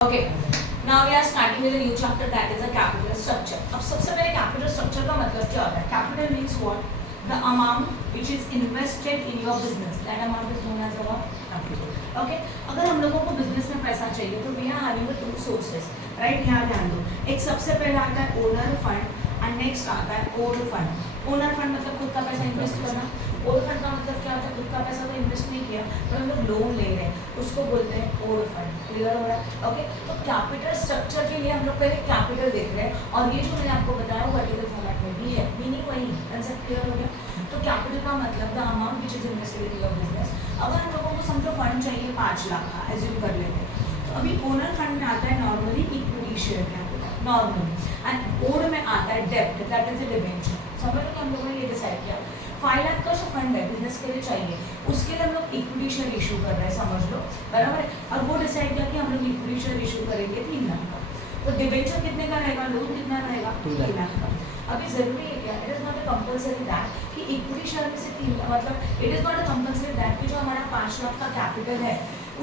Okay, now we are starting with a new chapter, that is a capital structure. अब सबसे पहले capital structure का मतलब क्या होता है? Capital means what? The amount which is invested in your business. That amount is known as a what? Capital. Okay, अगर हम लोगों को business में पैसा चाहिए तो we are having the two sources, right? यहाँ ध्यान दो. एक सबसे पहले आता है owner fund and next आता है old fund. Owner fund मतलब खुद का पैसा इन्वेस्ट करना. ओल्ड फंड का मतलब क्या होता है? खुद का पैसा तो इन्वेस्ट नहीं किया पर हम लोग लोन ले रहे हैं, उसको बोलते हैं ओल्ड फंड. क्लियर हो रहा है? ओके, तो कैपिटल स्ट्रक्चर के लिए हम लोग पहले कैपिटल देख रहे हैं और ये जो मैंने आपको बताया वो वर्टिकल फॉर्मेट में भी है, मीनिंग वही कंसेप्ट क्लियर हो गया. तो कैपिटल का मतलब the amount which is invested in your business. अगर हम लोगों को समझो फंड चाहिए 5 लाख का, एज्यूम कर लेते हैं, तो अभी ओनर फंड में आता है normally equity share capital normally, and old में आता है डेब्ट, दैट इज अ डिबेंचर. समझ लो कि हम लोगों ने ये डिसाइड किया 5 लाख का जो फंड है बिजनेस के लिए चाहिए, उसके लिए हम लोग इक्विटी शेयर इशू कर रहे हैं, समझ लो बराबर है. और वो डिसाइड किया कि हम लोग इक्विटी शेयर इशू करेंगे 3 लाख का. तो डिबेंचर कितने का रहेगा, लोन कितना रहेगा, 2 लाख का. अभी जरूरी है क्या, it is not a compulsory that कि इक्विटी शेयर में से 3 मतलब it is not a compulsory that कि जो हमारा 5 लाख का कैपिटल है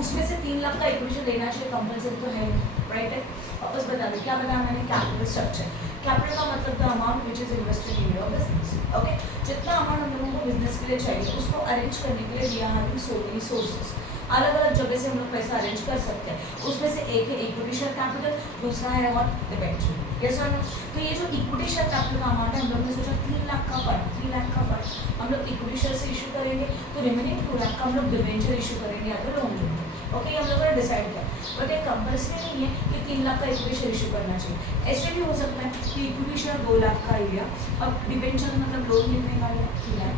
उसमें से 3 लाख का इक्विटी शेयर लेना चाहिए, कंपल्सरी तो है, राइट है. वापस बता दें क्या बताया मैंने, कैपिटल स्ट्रक्चर. कैपिटल का मतलब the amount which is invested in your business. Okay, जितना अमाउंट हम लोगों को बिजनेस के लिए चाहिए उसको अरेंज करने के लिए we are having so many sources. अलग अलग जगह से हम लोग पैसा अरेंज कर सकते हैं. उसमें से एक है इक्विटी शेयर कैपिटल, दूसरा है और डिबेंचर. यस और नो. तो ये जो इक्विटी शेयर कैपिटल का अमाउंट है हम लोग ने सोचा 3 लाख का फंड, 3 लाख का फंड हम लोग इक्विटी शेयर से इशू करेंगे, तो रिमेनिंग 2 लाख का हम लोग डिबेंचर इशू करेंगे या तो लोन लेंगे. ओके, हम लोगों ने डिसाइड किया. बट ये कंपल्सरी नहीं है कि 3 लाख का इक्विटी शेयर इशू करना चाहिए. ऐसे भी हो सकता है कि इक्विटी शेयर 2 लाख का लिया, अब डिबेंचर मतलब लोन कितने का लिया, 3 लाख.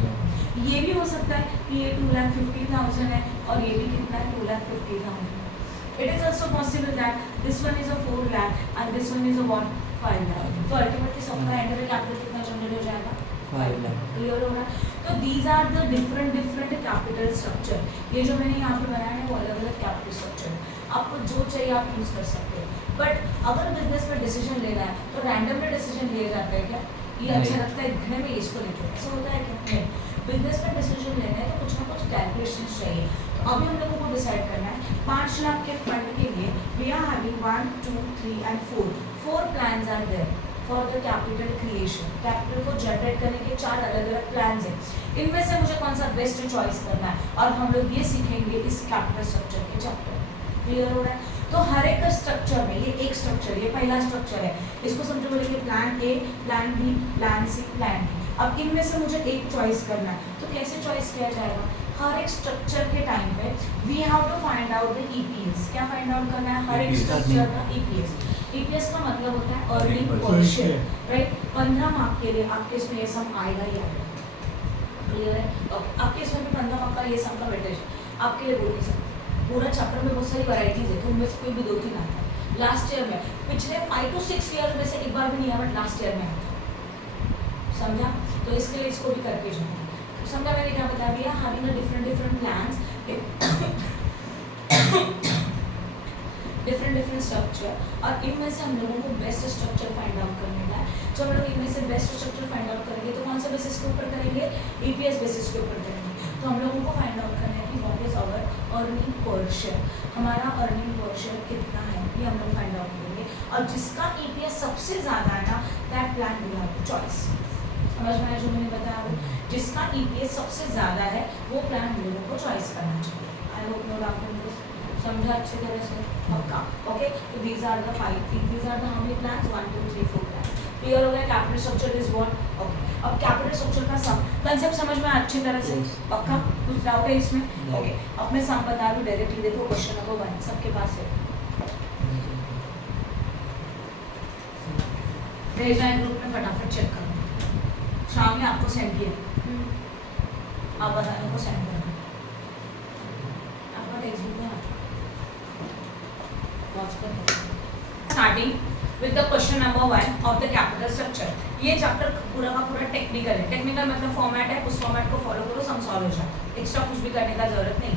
ये भी हो सकता है कि ये 2,50,000 है और ये भी कितना है, 2,50,000. It is also possible that this one is a 4 lakh and this one is a 5 lakh. तो अल्टीमेटली सबका एंड में कैपिटल कितना जनरेट हो जाएगा, 5 lakh. क्लियर हो रहा है? तो these are the different capital structure. ये जो मैंने यहाँ पे बनाया है वो अलग अलग कैपिटल स्ट्रक्चर है. आपको जो चाहिए आप यूज़ कर सकते हो. बट अगर बिजनेस में डिसीजन लेना है तो रैंडमली डिसीजन लिए जाते हैं क्या, ये अच्छा लगता है दिखने में इसको लेके, ऐसा होता है क्या? नहीं. बिजनेस में डिसीजन लेना है तो कुछ ना कुछ कैलकुलेशन चाहिए. तो अभी हम लोगों को डिसाइड करना है 5 लाख के फंड के लिए we are having 1 2 3 and 4 plans are there for the capital creation. Capital को जनरेट करने के 4 अलग अलग प्लान्स हैं. इनमें से मुझे कौन सा बेस्ट चॉइस करना है और हम लोग ये सीखेंगे इस कैपिटल स्ट्रक्चर के चैप्टर. क्लियर हो रहा है? तो हर एक स्ट्रक्चर में ये एक स्ट्रक्चर, ये पहला स्ट्रक्चर है, इसको समझो बोलेंगे plan A, plan B, plan C, plan D. अब इनमें से मुझे एक चॉइस करना है, तो कैसे चॉइस किया जाएगा? हर एक स्ट्रक्चर के टाइम पे we have to find out the EPS. क्या फाइंड आउट करना है? हर एक स्ट्रक्चर का ईपीएस. ईपीएस का मतलब होता है earning per share, right. 15 mark के लिए आपके इसमें ये सम आएगा ही आएगा. क्लियर है? ओके, आपके इसमें भी 15 मार्क का ये सम का वेटेज आपके लिए बोल नहीं सकते. पूरा चैप्टर में बहुत सारी वैरायटीज है, तो उनमें से कोई भी 2-3 आता है. लास्ट ईयर में पिछले 5 to 6 ईयर में से एक बार भी नहीं आया, बट लास्ट ईयर में आया था. समझा? तो इसके लिए इसको भी करके जाना. समझा मैंने क्या बताया भैया? Having a different plans, different structure, और इनमें से हम लोगों को बेस्ट स्ट्रक्चर फाइंड आउट करने का है. जब हम लोग इनमें से बेस्ट स्ट्रक्चर फाइंड आउट करेंगे तो कौन सा बेसिस के ऊपर करेंगे? ईपीएस बेसिस के ऊपर करेंगे. तो हम लोगों को फाइंड आउट करना है कि what is our earning per share. हमारा अर्निंग पर शेयर कितना है ये हम लोग फाइंड आउट करेंगे, और जिसका ईपीएस सबसे ज़्यादा है ना, that plan we have to choice. समझ में आया जो मैंने बताया? वो जिसका ईपीएस सबसे ज़्यादा है वो प्लान हम लोगों को चॉइस करना चाहिए. आई होप नो डाउट आपने समझा अच्छे तरह से, पक्का? ओके, तो these are the 5, these are the how many plans, 1 2 3 4 plan. Clear हो गया? Capital structure is what. Okay, अब कैपिटल स्ट्रक्चर का सम कंसेप्ट समझ में अच्छी तरह से, पक्का? कुछ डाउट है इसमें? ओके, अब मैं सम बता दूँ डायरेक्टली. देखो क्वेश्चन नंबर 1 सबके पास है, भेजना है ग्रुप में, फटाफट चेक करो. शाम में आपको सेंड किया, आप बताएं उनको सेंड करना. आपका टेक्स्ट बुक में starting with the question number 1 of the capital structure. ये चैप्टर पूरा का पूरा टेक्निकल है. टेक्निकल मतलब फॉर्मेट है, उस फॉर्मेट को फॉलो करो, सम सॉल्व हो जाता है. एक्स्ट्रा कुछ भी करने का जरूरत नहीं.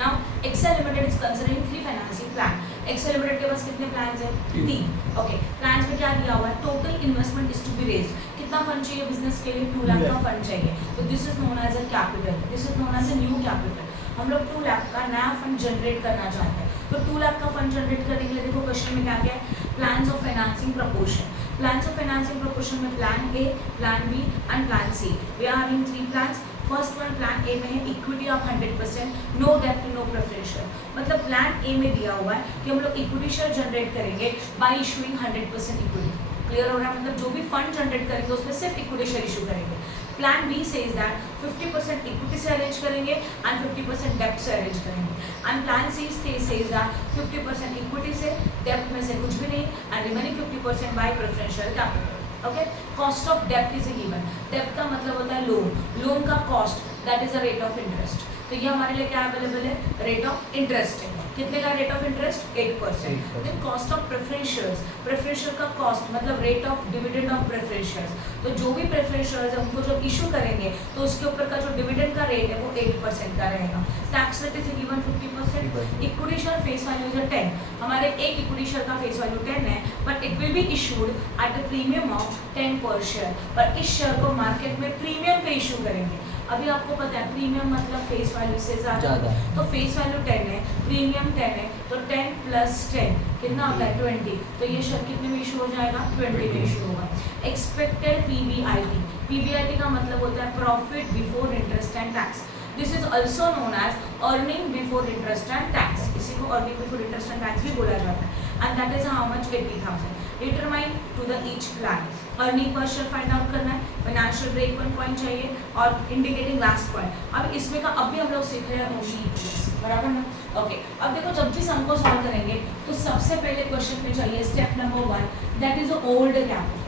Now Excel limited is considering 3 financing plan. Excel limited के पास कितने प्लान्स हैं? 3. ओके, प्लान्स में क्या दिया हुआ है? Total investment is to be raised. कितना फंड चाहिए बिजनेस के लिए? 2 लाख का फंड चाहिए. तो this is known as a capital, this is known as a new capital. हम लोग 2 लाख का नया फंड जनरेट करना चाहते हैं, तो 2 लाख का फंड जनरेट करने के लिए देखो क्वेश्चन में क्या क्या है, plans of financing proportion. Plans of financing proportion में plan A, plan B and plan C, we are having 3 plans. First one plan A में है इक्विटी ऑफ 100%, नो डेब्ट नो प्रेफरेंस शेयर। मतलब प्लान ए में दिया हुआ है कि हम लोग इक्विटी शेयर जनरेट करेंगे बाय इशूइंग 100% इक्विटी। क्लियर हो रहा है, मतलब जो भी फंड जनरेट करेंगे उसमें सिर्फ इक्विटी शेयर इशू करेंगे। Plan B says that 50% equity से अरेंज करेंगे एंड 50% डेब्ट से अरेंज करेंगे। And plan C says that 50% equity से, डेब्ट में से कुछ भी नहीं, and remaining 50% by preference share capital. Okay, cost of डेब्ट इज गिवन। डेब्ट का मतलब होता है लोन, लोन का cost that is a rate of interest. तो ये हमारे लिए क्या अवेलेबल है, रेट ऑफ इंटरेस्ट है। कितने का rate of interest, 8%। Then cost of preference shares, preference share का कॉस्ट मतलब rate of dividend of preference shares. तो जो भी प्रेफरेंस शेयर्स है उनको जब इशू करेंगे तो उसके ऊपर का जो डिविडेंड का रेट है वो 8% का रहेगा। Tax rate is given 50%। Equity share face value is 10, हमारे एक इक्विटी शेयर का फेस वैल्यू 10 है, but it will be issued at the premium of 10 पर शेयर। पर इस शेयर को मार्केट में प्रीमियम पे इशू करेंगे। अभी आपको पता है प्रीमियम मतलब फेस वैल्यू से ज़्यादा, तो फेस वैल्यू 10 है, प्रीमियम 10 है, तो 10 + 10 कितना होता है 20। तो ये शेयर कितने में इशू हो जाएगा, 20 में इशू होगा। एक्सपेक्टेड पीबीआईटी, पीबीआईटी का मतलब होता है profit before interest and tax. This is also known as earning before interest and tax. इसी को earning before interest and tax भी बोला जाता है। And that is how much, 80,000। Determine to the each plan, earning per share find out करना है, financial break even point चाहिए और इंडिकेटिंग लास्ट पॉइंट। अब इसमें का अभी हम लोग सीख रहे हैं ओनली ईपीएस, बराबर ना। ओके, अब देखो जब भी सम को सॉल्व करेंगे तो सबसे पहले क्वेश्चन में चाहिए step number 1, that is old capital.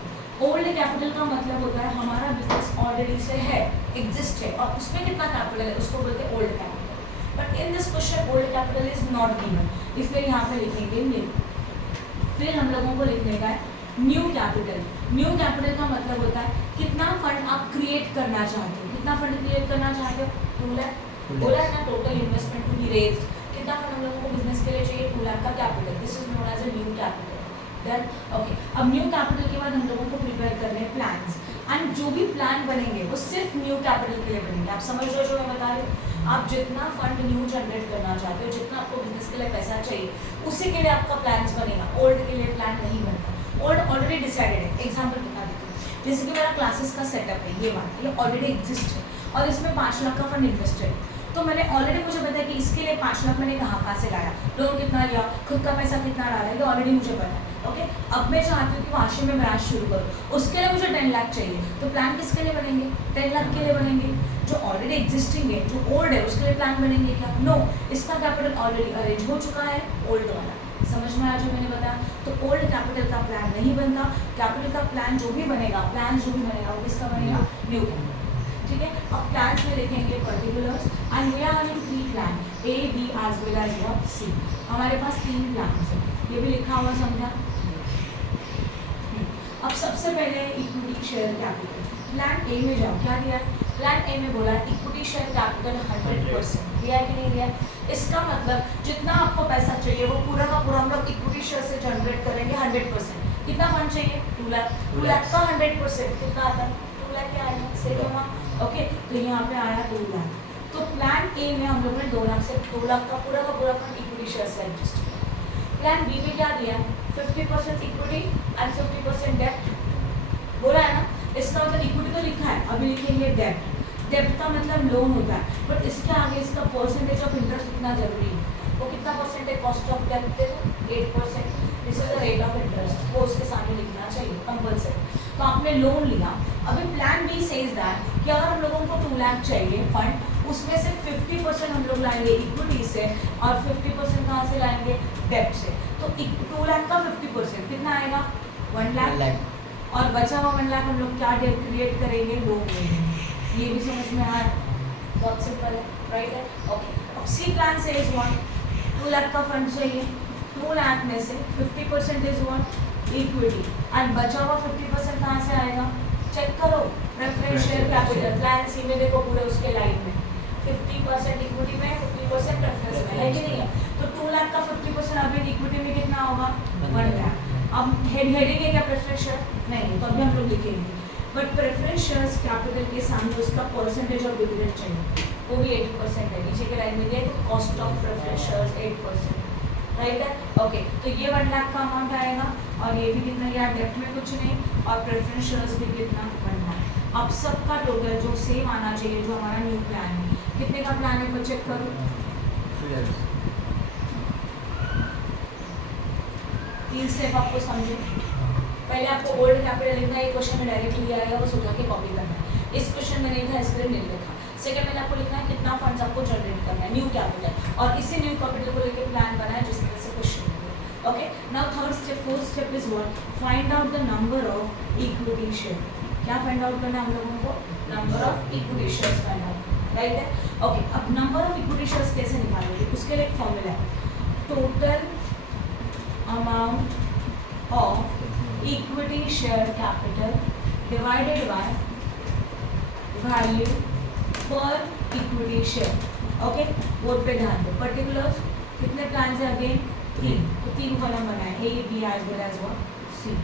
Old capital का मतलब होता है हमारा बिजनेस ऑलरेडी से है, एग्जिस्ट है, और उसमें कितना कैपिटल है उसको बोलते हैं old capital. But in this question old capital is not given, इसलिए यहाँ पे लिखेंगे न्यू। फिर हम लोगों को लिखने का है न्यू कैपिटल। न्यू कैपिटल का मतलब होता है कितना फंड आप क्रिएट करना चाहते हो। कितना फंड क्रिएट करना चाहते हो, 2 लाख। बोला है ना total investment to be raised. कितना फंड हम लोगों को बिजनेस के लिए चाहिए, 2 लाख का capital. This is known as a new capital. Then okay, अब न्यू कैपिटल के बाद हम लोगों को प्रिपेयर करने हैं प्लान्स। एंड जो भी प्लान बनेंगे वो सिर्फ न्यू कैपिटल के लिए बनेंगे। आप समझ रहे हो जो मैं बता रही हूँ। आप जितना फंड न्यू जनरेट करना चाहते हो, जितना आपको बिजनेस के लिए पैसा चाहिए, उसी के लिए आपका प्लान्स बनेगा। ओल्ड के लिए प्लान नहीं बनता। ओल्ड ऑलरेडी डिसाइडेड है। एग्जाम्पल बता देती हूँ, जैसे कि मेरा क्लासेस का सेटअप है, ये बात ये ऑलरेडी एग्जिस्ट है और इसमें 5 लाख का फंड इन्वेस्टेड है। तो मैंने ऑलरेडी, मुझे पता है कि इसके लिए 5 लाख मैंने कहाँ से लाया, लोन कितना लिया, खुद का पैसा कितना डाला, ये ऑलरेडी मुझे पता है। ओके, अब मैं चाहती हूँ कि वहाँ से मैं ब्रांच शुरू करूँ, उसके लिए मुझे 10 लाख चाहिए। तो प्लान किसके लिए बनेंगे, 10 लाख के लिए बनेंगे। जो ऑलरेडी एग्जिस्टिंग है, जो ओल्ड है, उसके लिए प्लान बनेंगे क्या, नो, इसका कैपिटल ऑलरेडी अरेंज हो चुका है, ओल्ड वाला। समझ में आया जो मैंने बताया। तो ओल्ड कैपिटल का प्लान नहीं बनता। कैपिटल का प्लान जो भी बनेगा, प्लान जो भी बनेगा वो किसका बनेगा, न्यू कैपिटल। ठीक है, अब प्लान्स में लिखेंगे particulars and we are having 3 plan, A B as well as what C. हमारे पास 3 प्लान्स है, ये भी लिखा हुआ समझा। अब सबसे पहले equity share capital, plan A में जाओ, क्या दिया है, प्लान ए में बोला इक्विटी शेयर कैपिटल 100% दिया है कि नहीं दिया। इसका मतलब जितना आपको पैसा चाहिए वो पूरा का पूरा हम लोग इक्विटी शेयर से जनरेट करेंगे 100%। कितना फंड चाहिए, 2 लाख। 2 लाख का 100% कितना आता है, 2 लाख क्या आएगा, सही होगा। ओके, तो यहाँ पे आया 2 लाख। तो प्लान ए में हम लोग ने 2 लाख से 2 लाख का पूरा फंड इक्विटी शेयर से एडजस्ट किया। प्लान बी में क्या दिया, 50% इक्विटी एंड 50% डेब्ट बोला है ना। इसका मतलब इक्विटी तो लिखा है, अभी लिखेंगे डेब्ट। डेब्ट का मतलब लोन होता है, बट इसके आगे इसका परसेंटेज ऑफ इंटरेस्ट कितना जरूरी है, वो कितना परसेंट है, कॉस्ट ऑफ डेब्ट देखो 8%। This is the rate of interest, वो उसके सामने लिखना चाहिए कंपल्सरी। तो आपने लोन लिया। अभी प्लान बी सेज दैट कि अगर हम लोगों को 2 लाख चाहिए फंड, उसमें से 50% हम लोग लाएंगे इक्विटी से और 50% कहाँ से लाएंगे, डेब्ट से। तो 2 लाख का 50% कितना आएगा, 1 लाख। और बचा हुआ 1 लाख हम लोग क्या डेब्ट क्रिएट करेंगे, लोन लेंगे। ये भी समझ में आया, बहुत सिंपल है, राइट है। ओके, अब सी प्लान से इज 2 लाख का फंड चाहिए, 2 लाख में से 50% इज इक्विटी एंड बचा हुआ 50% कहाँ से आएगा, चेक करो, preference share capital. Plan C में देखो पूरे उसके लाइन में 50% इक्विटी में, 50% प्रेफरेंस में, है कि नहीं है। तो 2 लाख का 50% अभी इक्विटी में कितना होगा, 1 लाख। अब हेडिंग है क्या प्रेफरेंस शेयर, नहीं, तो अभी हम लोग लिखेंगे। बट प्रेफरेंस शेयर्स कैपिटल के सामने उसका परसेंटेज ऑफ डिविडेंड चाहिए, वो भी 8% है। नीचे के लाइन में दिया है, तो cost of preference shares 8%। Right है, ओके। तो ये 1 लाख का अमाउंट आएगा और ये भी कितना, यार डेप्ट में कुछ नहीं और प्रेफरेंस शेयर्स भी कितना 1 लाख। अब सबका टोटल जो सेम आना चाहिए, जो हमारा न्यू प्लान है, कितने का प्लान है मैं चेक करूँ। 3 स्टेप आपको समझे। पहले आपको ओल्ड कैपिटल लिखना है, क्वेश्चन में डायरेक्टली दिया आएगा, बस उठा के कॉपी करना है। इस क्वेश्चन में नहीं था इसलिए नहीं लिखा। सेकंड में आपको लिखना है कितना फंड्स आपको जनरेट करना है, न्यू कैपिटल, और इसी न्यू कैपिटल को लेकर प्लान बनाए जिस तरह से क्वेश्चन है। Okay, now third step, fourth step is what, find out the number of equity share. क्या फाइंड आउट करना है हम लोगों को, number of equity shares find out, right है, ओके। अब नंबर ऑफ इक्विटी शेयर्स कैसे निकालोगे, उसके लिए एक फॉर्मूला है, total amount of equity share capital divided by value per equity share। Okay, board पे ध्यान दो। पर्टिकुलर्स कितने प्लान है, अगेन 3, तो 3 कॉलम बनाए, A B as well as one C.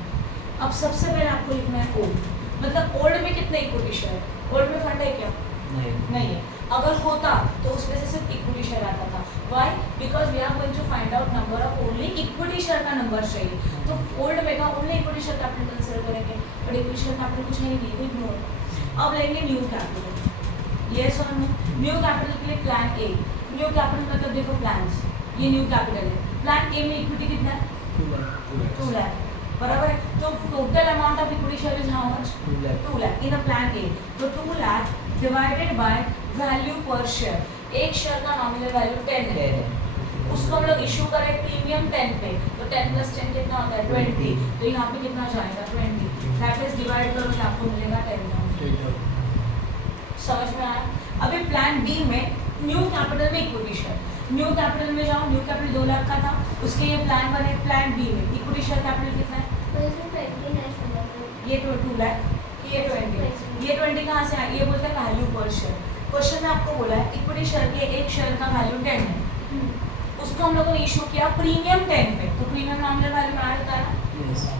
अब सबसे पहले आपको लिखना है ओल्ड, मतलब ओल्ड में कितने इक्विटी शेयर, ओल्ड में फंड है क्या, नहीं है। अगर होता तो उसमें से सिर्फ इक्विटी शेयर आता था। Why, because we are going to find out number of only equity share का नंबर चाहिए, तो ओल्ड में का only equity share capital consider करेंगे, बट इक्विटी शेयर कैपिटल कुछ है नहीं, इग्नोर। अब लेंगे न्यू कैपिटल, यस और नो। न्यू कैपिटल के लिए प्लान ए, न्यू कैपिटल मतलब देखो प्लान्स, ये न्यू कैपिटल है, प्लान ए में इक्विटी कितना है 2 लाख, बराबर है। तो total amount of equity share is how much, 2 lakh in a plan A. तो 2 लाख डिवाइडेड बाय वैल्यू पर शेयर, एक शेयर का नॉमिनल वैल्यू 10 है, उसको हम लोग इशू करें प्रीमियम 10 पे, तो 10 + 10 कितना होता है 20, तो यहाँ पे कितना जाएगा 20, दैट इज डिवाइड करो तो आपको मिलेगा 10,000। समझ में आया। अभी प्लान बी में न्यू कैपिटल में इक्विटी शेयर, न्यू कैपिटल में जाओ, न्यू कैपिटल 2 लाख का था, उसके ये प्लान बने, प्लान बी में इक्विटी शेयर कैपिटल कितना है, ये 2 लाख, ये 20, ये 20 कहाँ से आया, ये बोलते हैं वैल्यू पर शेयर। क्वेश्चन में आपको बोला है इक्विटी शेयर के एक शेयर का वैल्यू 10 है, उसको हम लोगों ने इशू किया प्रीमियम 10 पे, तो प्रीमियम नॉमिनल वैल्यू में आया होता है ना,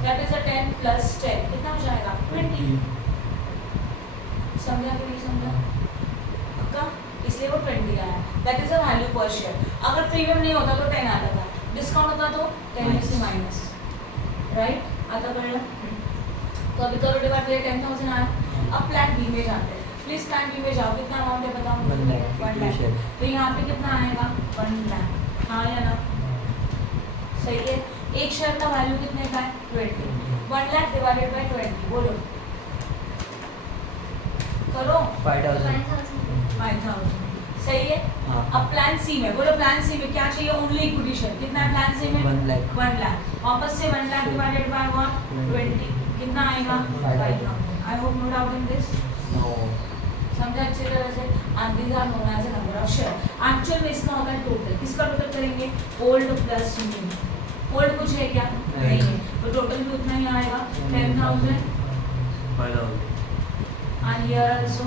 दैट इज 10 + 10 कितना हो जाएगा 20। समझा कि नहीं समझा, पक्का, इसलिए वो 20 आया, दैट इज अ वैल्यू पर शेयर। अगर प्रीमियम नहीं होता तो 10 आता था, डिस्काउंट होता तो 10 में से माइनस, राइट, आता कर। तो अभी करो डिवाइड बाय 10,000 आया। अब प्लान बी में जाते हैं, प्लीज प्लान बी में जाओ, कितना अमाउंट है बताओ, 1 लाख, तो यहाँ पे कितना आएगा 1 लाख, हाँ या ना, सही है। एक शेयर का वैल्यू कितने का है 20, 1 लाख डिवाइडेड बाय 20, बोलो करो 5,000, सही है। अब प्लान सी में बोलो, प्लान सी में क्या चाहिए, ओनली इक्विटी शेयर, कितना है प्लान सी में 1 लाख, वापस से 1 लाख डिवाइडेड बाय 20 कितना आएगा 5,000। I hope no doubt in this, समझा अच्छी तरह से। And these are known as number of share. Actual में इसका होगा टोटल, किसका टोटल करेंगे, ओल्ड प्लस न्यू, ओल्ड कुछ है क्या नहीं है, तो टोटल भी उतना ही आएगा 10,000 एंड हियर आल्सो।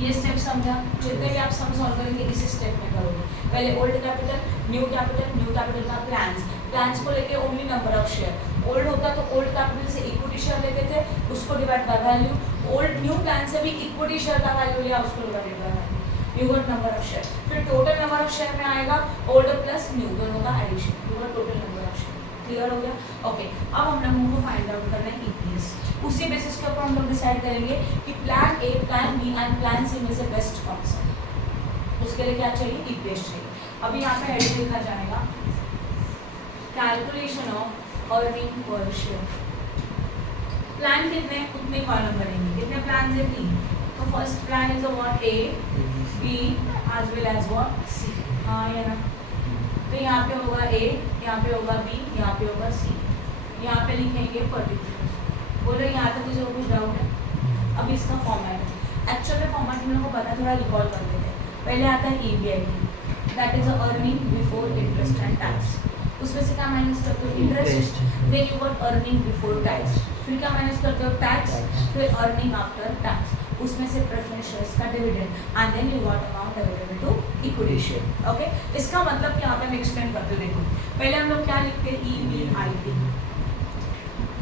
ये स्टेप समझा, जितने भी आप सम सॉल्व करेंगे इसी स्टेप में करोगे। पहले ओल्ड कैपिटल, न्यू कैपिटल का प्लान्स को लेके only number of share, old होता तो ओल्ड कैपिटल से इक्विटी शेयर लेते थे, उसको divide by value, old new plan से भी इक्विटी शेयर का वैल्यू लिया, उसको divide by value, you got number of share. फिर टोटल नंबर ऑफ शेयर में आएगा ओल्ड प्लस न्यू दोनों का addition, you got total number of share. Clear हो गया, ओके। अब हम लोगों को फाइंड आउट करना है ईपीएस, उसी बेसिस के ऊपर हम लोग डिसाइड करेंगे कि plan A, plan B and plan C में से बेस्ट कौन सा, उसके लिए क्या चाहिए, ईपीएस चाहिए। अभी यहाँ पे हेडिंग लिखा जाएगा calculation of earning per share. Plan कितने, उतने कॉलम बनेंगे, कितने प्लान है 3, तो first plan is what A B as well as what C, हाँ या ना। तो यहाँ पे होगा ए, यहाँ पे होगा बी, यहाँ पे होगा सी, यहाँ पे लिखेंगे पर्टिकुलर्स। बोलो यहाँ तक किसी को कुछ डाउट है। अब इसका फॉर्मेट, एक्चुअल में फॉर्मेट हम लोग को पता, थोड़ा रिकॉल कर देते हैं। पहले आता है EBIT, that is earning before interest and tax, उसमें से क्या माइनस करते हो interest, then you got earning before tax, फिर क्या माइनस करते हो टैक्स, फिर अर्निंग आफ्टर टैक्स, उसमें से प्रेफरेंस शेयर्स का dividend, and then you got amount available to equity share. Okay, इसका मतलब कि यहाँ पे हम एक्सप्लेन करते हैं। देखो पहले हम लोग क्या लिखते हैं EBIT,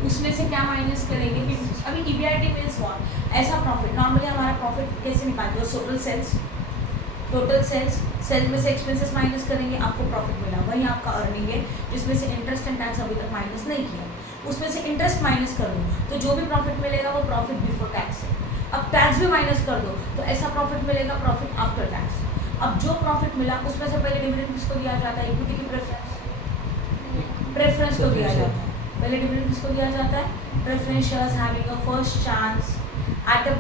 उसमें से क्या माइनस करेंगे, अभी EBIT मीन्स व्हाट, ऐसा प्रॉफिट, नॉर्मली हमारा प्रॉफिट कैसे निकालते हो, total sales total sales, sales में से एक्सपेंसेस माइनस करेंगे, आपको प्रॉफिट मिला, वही आपका अर्निंग है जिसमें से इंटरेस्ट एंड टैक्स अभी तक माइनस नहीं किया, उसमें से इंटरेस्ट माइनस कर दो तो जो भी प्रॉफिट मिलेगा वो प्रॉफिट बिफोर टैक्स है। अब टैक्स भी माइनस कर दो तो ऐसा प्रॉफिट मिलेगा प्रॉफिट आफ्टर टैक्स। अब जो प्रॉफिट मिला उसमें से पहले डिविडेंड किसको दिया जाता है? इक्विटी की प्रेफरेंस को दिया जाता है। पहले डिविडेंड किसको दिया जाता है? Preference shares having a first chance at a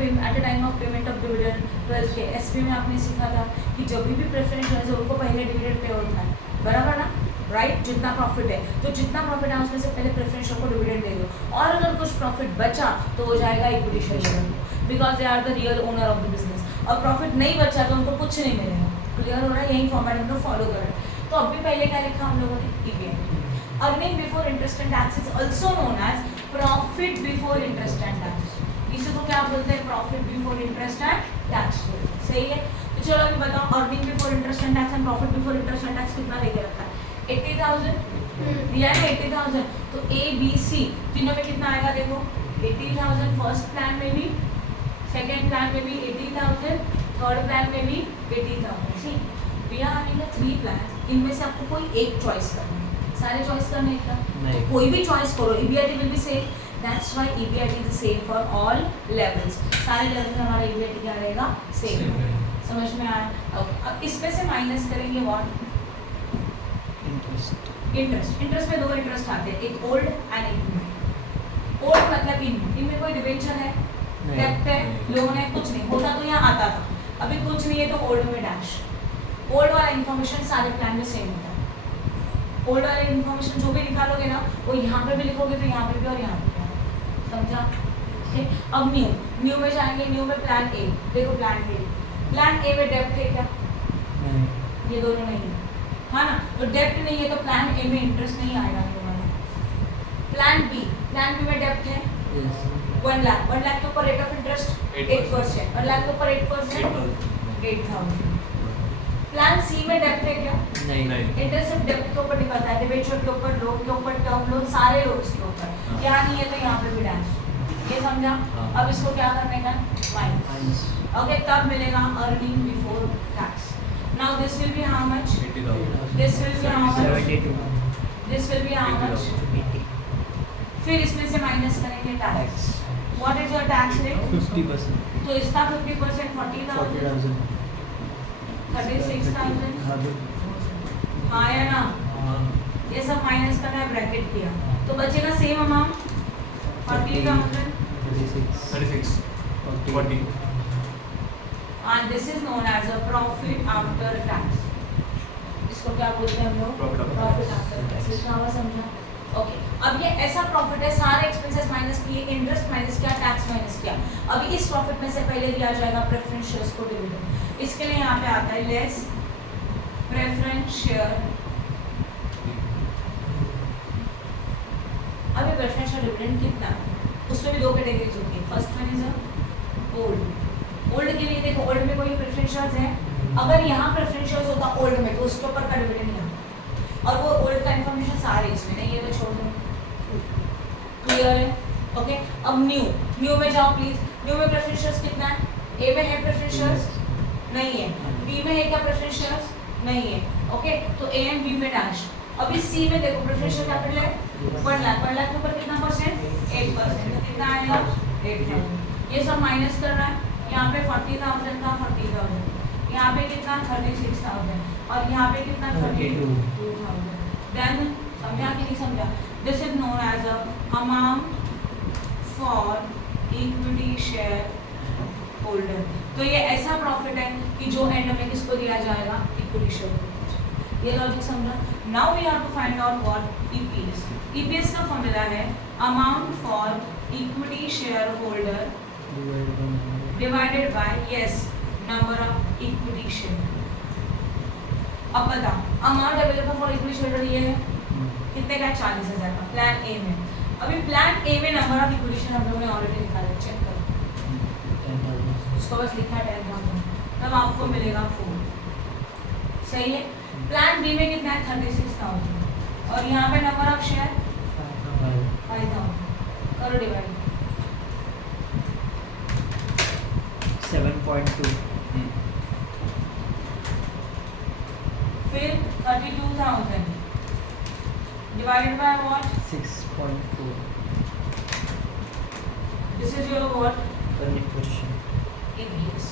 time of payment of dividend. 12th के एसपी में आपने सीखा था कि जब भी प्रेफरेंस शेयर्स है उनको पहले डिविडेंड पे होता है, बराबर ना, राइट? जितना प्रॉफिट है तो जितना प्रॉफिट है उसमें से पहले प्रेफरेंस शेयर को डिविडेंड दे दो, और अगर कुछ प्रॉफिट बचा तो वो जाएगा इक्विटी शेयर को, because they are the real owner of the business. और प्रॉफिट नहीं बचा तो उनको कुछ नहीं मिलेगा। क्लियर हो रहा है? यही फॉर्मेट हम लोग फॉलो कर रहे हैं। तो अभी पहले क्या लिखा हम लोगों ने? EPF. Earning before interest and tax is also known as profit before interest and tax. इसे तो क्या बोलते हैं? Profit before interest and tax. सही है? तो चलो अभी बताओ, earning before interest and tax and profit before interest and tax कितना लेके रखा है? 80,000 दिया है, 80,000। तो ए बी सी तीनों में कितना आएगा? देखो 80,000 फर्स्ट प्लान में भी, सेकेंड प्लान में भी 80,000, थर्ड प्लान में भी 80,000। सी वी आर हैविंग 3 प्लान, इनमें से आपको कोई एक चॉइस करना है। सारे चॉइस करने का तो कोई भी चॉइस करो, EBIT will be same. That's why EBIT is same for all levels. सारे लेवल में हमारा ईबीआईटी क्या रहेगा? सेम। समझ में आया? अब इसमें से माइनस करेंगे व्हाट? इंटरेस्ट। इंटरेस्ट में 2 इंटरेस्ट आते हैं, एक ओल्ड एंड एक न्यू। ओल्ड मतलब इनमें कोई डिबेंचर है, डेब्ट है, लोन है, कुछ नहीं होता तो यहाँ आता था, अभी कुछ नहीं है तो ओल्ड में डैश। ओल्ड वाला इन्फॉर्मेशन सारे प्लान में सेम होता है। ओल्ड वाले इन्फॉर्मेशन जो भी निकालोगे ना वो यहाँ पे भी लिखोगे तो यहाँ पे भी और यहाँ पे भी। समझा? ठीक है। अब न्यू में जाएंगे। न्यू में प्लान ए, देखो प्लान ए, प्लान ए में डेब्ट है क्या? नहीं, ये दोनों नहीं है, हाँ ना? तो डेब्ट नहीं है तो प्लान ए में इंटरेस्ट नहीं आएगा तुम्हारा। प्लान बी में डेब्ट है 1 लाख, 1 लाख के ऊपर रेट ऑफ इंटरेस्ट 8%, 1 लाख के ऊपर 8%, 8,000। प्लान सी में डेब्ट है क्या? नहीं। इंटरेस्ट सिर्फ डेब्ट के ऊपर निकलता है, डिबेंचर के ऊपर, लोन के ऊपर, टर्म लोन, सारे लोन्स के ऊपर। यहाँ नहीं है तो यहाँ पे भी डैश। ये समझा? अब इसको क्या करने का? माइनस। ओके, तब मिलेगा earning before tax. Now this will be how much? 80,000। This will be how much? 72। This will be how much? 80। फिर इसमें से माइनस करेंगे tax. What is your tax rate? 50%। तो इसका 50% 40,000, 36,000। हाँ या ना? ये सब माइनस करना है, ब्रैकेट किया तो बचेगा same amount 40,000, 36, 40। and this is known as a profit after tax. इसको क्या बोलते हैं हम लोग? Profit after tax. इसका आवाज समझा? ओके, अब ये ऐसा प्रॉफिट है, सारे एक्सपेंसेस माइनस किए, इंटरेस्ट माइनस किया, टैक्स माइनस किया। अभी इस प्रॉफिट में से पहले दिया जाएगा प्रेफरेंस शेयर्स को डिविडेंड। इसके लिए यहाँ पे आता है लेस प्रेफरेंस शेयर। अभी प्रेफरेंस शेयर डिविडेंड कितना है? उसमें भी 2 कैटेगरीज होती है। First one is old. Old के लिए देखो, ओल्ड में कोई प्रेफरेंस शेयर्स है, अगर यहाँ प्रेफरेंस शेयर्स होता ओल्ड में तो उसके ऊपर का डिविडेंड यहाँ, और वो ओल्ड का इन्फॉर्मेशन सारे इसमें नहीं है तो छोड़ दो। क्लियर है? ओके, अब न्यू में जाओ प्लीज। न्यू में प्रेफरेंस शेयर्स कितना है? ए में है प्रेफरेंस शेयर्स? नहीं है। बी में है क्या प्रेफरेंस शेयर्स? नहीं है। ओके, तो ए एंड बी में डैश। अभी सी में देखो प्रेफरेंस शेयर कैपिटल है 1 लाख, 1 लाख के ऊपर कितना परसेंट? 8%। तो कितना आएगा? 8,000। ये सब माइनस करना है। यहाँ पे 40,000 का 40,000, यहाँ पे कितना? 36,000, और यहाँ पे कितना? 32,000। देन समझा कि नहीं समझा? This is known as a amount for equity shareholder. तो ये ऐसा प्रॉफिट है कि जो एंड में किसको दिया जाएगा? Equity shareholder. ये लॉजिक समझा? Now we have to find out what EPS. EPS का फॉर्मूला है amount for equity shareholder divided by yes number of equity share. अब बताओ, amount available for equity share ये है कितने का? 40,000 का प्लान ए में। अभी प्लान ए में नंबर ऑफ इक्विटी शेयर हम लोगों ने ऑलरेडी निकाला, चेक करो, उसको बस लिखा 10,000, तब आपको मिलेगा 4। सही है? प्लान बी में कितना है? 36,000, और यहाँ पे नंबर ऑफ शेयर 5,000। करो divide. 7.2। 6.4 this is your what earning position. EPS.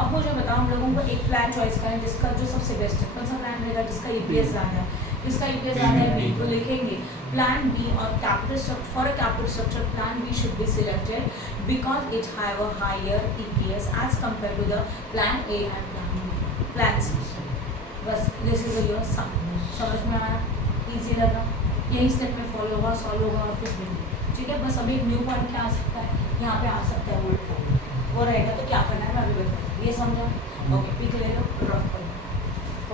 अब मुझे बताओ हम लोगों को एक प्लान चॉइस करें जिसका जो सबसे बेस्ट है कौन सा प्लान रहेगा जिसका EPS ज़्यादा है जिसका EPS ज़्यादा है बी को लिखेंगे प्लान बी और capital structure for a capital structure plan B should be selected because it have a higher EPS as compare to the plan A and plan C. बस this is your सम. समझ में आया easy लगा यही step में follow होगा solve होगा और कुछ भी नहीं. ठीक है बस अभी एक न्यू पॉइंट क्या आ सकता है यहाँ पे आ सकता है वो रहेगा तो क्या करना है मैं अभी बताऊँ ये समझा. ओके पिक ले लो रफ